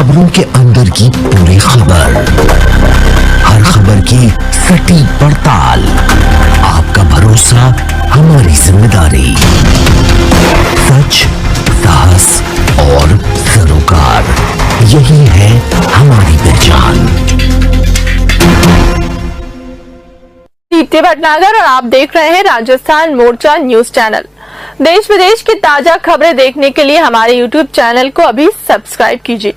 खबरों के अंदर की पूरी खबर, हर खबर की सटीक पड़ताल, आपका भरोसा हमारी जिम्मेदारी। सच, साहस और सरोकार, यही है हमारी पहचान। दीप्ति भटनागर और आप देख रहे हैं राजस्थान मोर्चा न्यूज चैनल। देश विदेश की ताजा खबरें देखने के लिए हमारे यूट्यूब चैनल को अभी सब्सक्राइब कीजिए।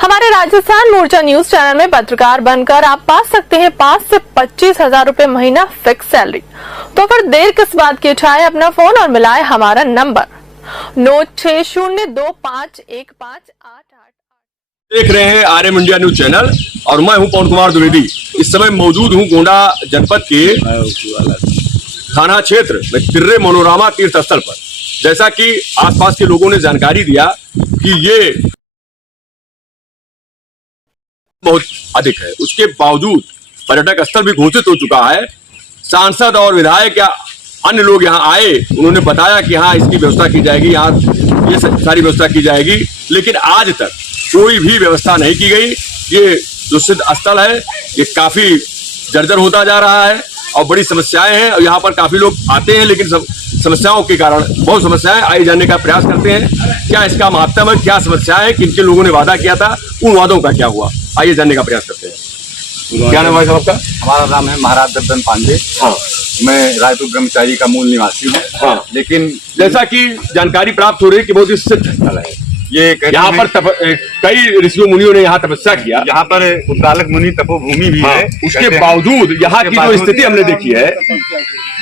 हमारे राजस्थान मोर्चा न्यूज चैनल में पत्रकार बनकर आप पा सकते हैं 5 से 25 हजार रुपए महीना फिक्स सैलरी। तो फिर देर किस बात की, उठाए अपना फोन और मिलाए हमारा नंबर 9602515888। देख रहे हैं आरएम इंडिया न्यूज चैनल और मैं हूं पवन कुमार द्विवेदी। इस समय मौजूद हूं गोंडा जनपद के थाना क्षेत्र में तिर्रे मनोरमा तीर्थ स्थल पर। जैसा कि आसपास के लोगों ने जानकारी दिया कि ये बहुत अधिक है, उसके बावजूद पर्यटक स्थल भी घोषित हो चुका है। सांसद और विधायक या अन्य लोग यहाँ आए, उन्होंने बताया कि यहाँ इसकी व्यवस्था की जाएगी, यहाँ ये सारी व्यवस्था की जाएगी, लेकिन आज तक कोई भी व्यवस्था नहीं की गई। ये जो सिद्ध स्थल है ये काफी जर्जर होता जा रहा है और बड़ी समस्याएं हैं और यहाँ पर काफी लोग आते हैं, लेकिन समस्याओं के कारण बहुत समस्याएं आए जाने का प्रयास करते हैं। क्या इसका महत्व है, क्या समस्या है, किन किन लोगों ने वादा किया था, उन वादों का क्या हुआ, आइए जानने का प्रयास करते हैं। क्या नाम है साहब आपका? हमारा नाम है महाराज दर्शन पांडे। हाँ, मैं रायपुर ब्रह्मचारी का मूल निवासी हूँ। हाँ, लेकिन जैसा कि जानकारी प्राप्त हो रही है कि बहुत ही सिद्ध स्थल है ये, यहाँ पर कई ऋषियों मुनियों ने यहाँ तपस्या किया। यहाँ पर उद्दालक मुनि तपोभूमि भी है। उसके बावजूद यहाँ की जो स्थिति हमने देखी है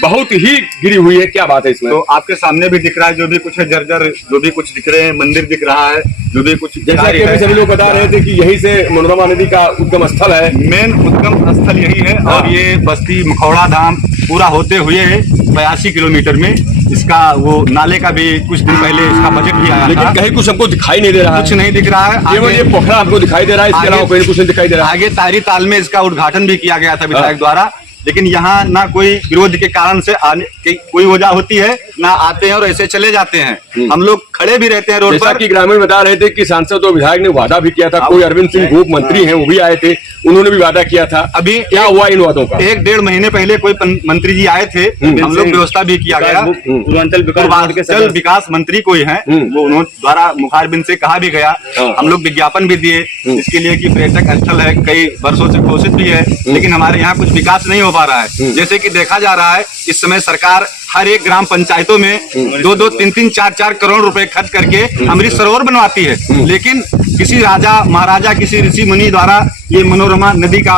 बहुत ही गिरी हुई है। क्या बात है इसमें? तो आपके सामने भी दिख रहा है, जो भी कुछ है जर्जर, जो भी कुछ दिख रहे हैं, मंदिर दिख रहा है, जो भी कुछ, जैसा कि अभी सभी लोग बता रहे थे कि यहीं से मनोरमा नदी का उद्गम स्थल है। मेन उद्गम स्थल यही है। और ये बस्ती मखौड़ा धाम पूरा होते हुए 82 किलोमीटर में इसका वो नाले का भी कुछ दिन पहले इसका बजट भी आया, लेकिन कहीं कुछ हमको दिखाई नहीं दे रहा, कुछ नहीं दिख रहा है। केवल ये पोखरा हमको दिखाई दे रहा है, इसके अलावा कहीं कुछ नहीं दिखाई दे रहा। आगे तारी ताल में इसका उद्घाटन भी किया गया था विधायक द्वारा, लेकिन यहाँ ना कोई विरोध के कारण से आने की कोई वजह होती है, ना आते हैं और ऐसे चले जाते हैं। हम लोग खड़े भी रहते हैं रोड पर। कि ग्रामीण बता रहे थे कि सांसद और विधायक ने वादा भी किया था। कोई अरविंद सिंह गोप मंत्री हैं, वो भी आए थे, उन्होंने भी वादा किया था। अभी क्या हुआ इन वादों का? 1-1.5 महीने पहले कोई मंत्री जी आए थे, हम लोग व्यवस्था भी किया गया। पूर्वांचल विकास मंत्री कोई है, वो उन्होंने द्वारा मुखारबिंद से कहा भी गया। हम लोग विज्ञापन भी दिए इसके लिए कि पर्यटक स्थल है, कई वर्षों से घोषित भी है, लेकिन हमारे यहाँ कुछ विकास नहीं हो पा रहा है। जैसे कि देखा जा रहा है इस समय सरकार हर एक ग्राम पंचायतों में 2-2, 3-3, 4-4 करोड़ रुपए खर्च करके अमृत सरोवर बनवाती है, लेकिन किसी राजा महाराजा, किसी ऋषि मुनि द्वारा ये मनोरमा नदी का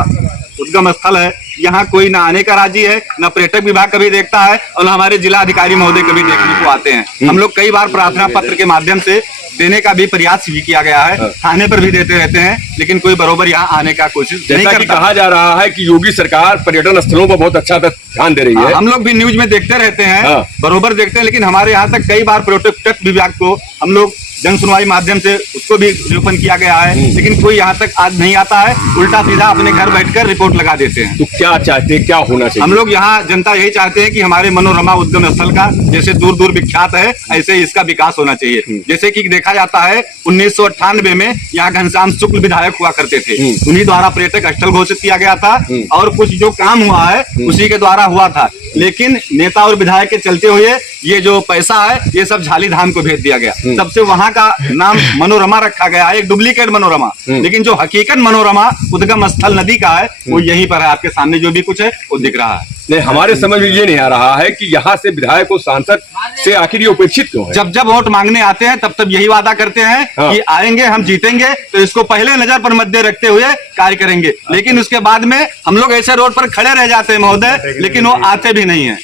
उद्गम स्थल है, यहाँ कोई ना आने का राजी है, ना पर्यटक विभाग कभी देखता है और ना हमारे जिला अधिकारी महोदय कभी देखने को आते हैं। हम लोग कई बार प्रार्थना पत्र के माध्यम से देने का भी प्रयास भी किया गया है, थाने पर भी देते रहते हैं, लेकिन कोई बरोबर यहाँ आने का कोशिश नहीं करता। कहा जा रहा है कि योगी सरकार पर्यटन स्थलों पर बहुत अच्छा ध्यान दे रही है। हम लोग भी न्यूज में देखते रहते हैं, बरोबर देखते हैं, लेकिन हमारे यहाँ तक कई बार पर्यटक विभाग को हम लोग जन सुनवाई माध्यम से उसको भी निरूपण किया गया है, लेकिन कोई यहाँ तक आज नहीं आता है, उल्टा सीधा अपने घर बैठकर रिपोर्ट लगा देते हैं। तो क्या चाहते हैं, क्या होना चाहिए? हम लोग यहाँ जनता यही चाहते हैं कि हमारे मनोरमा उद्गम स्थल का जैसे दूर दूर विख्यात है, ऐसे इसका विकास होना चाहिए। जैसे कि देखा जाता है 1998 में यहाँ घनश्याम शुक्ल विधायक हुआ करते थे, उन्हीं द्वारा पर्यटक स्थल घोषित किया गया था और कुछ जो काम हुआ है उसी के द्वारा हुआ था, लेकिन नेता और विधायक के चलते हुए ये जो पैसा है ये सब झाली धाम को भेज दिया गया। तब से वहां का नाम मनोरमा रखा गया है, एक डुप्लीकेट मनोरमा, लेकिन जो हकीकत मनोरमा उद्गम स्थल नदी का है वो यहीं पर है। आपके सामने जो भी कुछ है वो दिख रहा है। नहीं, हमारे समझ में ये नहीं आ रहा है कि यहाँ से विधायक और सांसद से आखिर ये उपेक्षित क्यों है? जब जब वोट मांगने आते हैं तब तब यही वादा करते हैं कि आएंगे, हम जीतेंगे, तो इसको पहले नजर पर मध्य रखते हुए कार्य करेंगे, लेकिन उसके बाद में हम लोग ऐसे रोड पर खड़े रह जाते हैं महोदय, लेकिन वो आते भी नहीं है,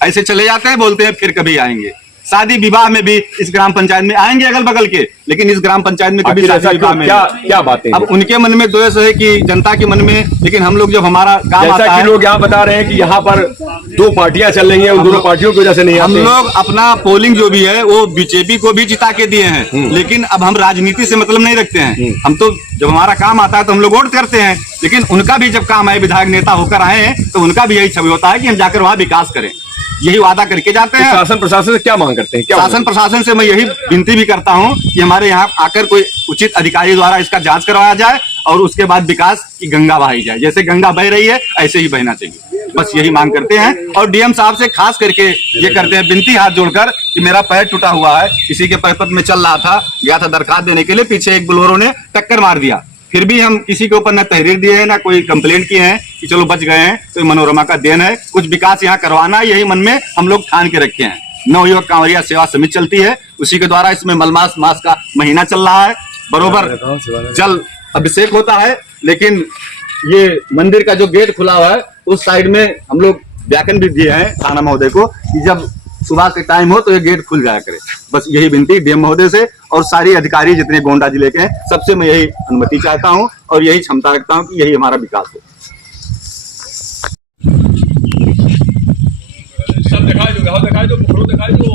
ऐसे चले जाते हैं, बोलते हैं फिर कभी आएंगे। शादी विवाह में भी इस ग्राम पंचायत में आएंगे अगल बगल के, लेकिन इस ग्राम पंचायत में कभी शादी विवाह में क्या बातें? अब उनके मन में द्वेष है कि जनता के मन में, लेकिन हम लोग जब हमारा काम आता है, लोग यहाँ बता रहे हैं कि यहाँ पर 2 पार्टियां चल रही हैं, उन दोनों पार्टियों की वजह से नहीं। हम लोग अपना पोलिंग जो भी है वो बीजेपी को भी जिता के दिए हैं, लेकिन अब हम राजनीति से मतलब नहीं रखते हैं। हम तो जब हमारा काम आता है तो हम लोग वोट करते हैं, लेकिन उनका भी जब काम है, विधायक नेता होकर आए हैं, तो उनका भी यही छवि होता है कि हम जाकर वहां विकास करें, यही वादा करके जाते हैं। शासन प्रशासन से क्या मांग करते हैं? शासन प्रशासन से मैं यही विनती भी करता हूं कि हमारे यहाँ आकर कोई उचित अधिकारी द्वारा इसका जांच करवाया जाए और उसके बाद विकास की गंगा बहाई जाए। जैसे गंगा बह रही है ऐसे ही बहना चाहिए, बस यही मांग करते हैं। और डीएम साहब से खास करके ये करते हैं विनती हाथ जोड़कर कि मेरा पैर टूटा हुआ है, किसी के पैर पर में चल रहा था, गया था दरखास्त देने के लिए, पीछे एक बोलेरो ने टक्कर मार दिया, फिर भी हम किसी के ऊपर न तहरीर दिए हैं ना कोई कंप्लेंट किए हैं कि चलो बच गए हैं, तो मनोरमा का देन है, कुछ विकास यहाँ करवाना, यही मन में हम लोग ठान के रखे हैं। नवयुवक कांवरिया सेवा समिति चलती है, उसी के द्वारा इसमें मलमास मास का महीना चल रहा है, बरोबर जल अभिषेक होता है। लेकिन ये मंदिर का जो गेट खुला हुआ है उस साइड में हम लोग व्याख्यान भी दिए हैं थाना महोदय को कि जब सुबह के टाइम हो तो ये गेट खुल जाया करे। बस यही विनती डीएम महोदय से और सारी अधिकारी जितने गोंडा जिले के हैं सबसे मैं यही अनुमति चाहता हूं और यही क्षमता रखता हूं कि यही हमारा विकास हो। सब दिखाई दो, दिखाई दो, दिखाई दो,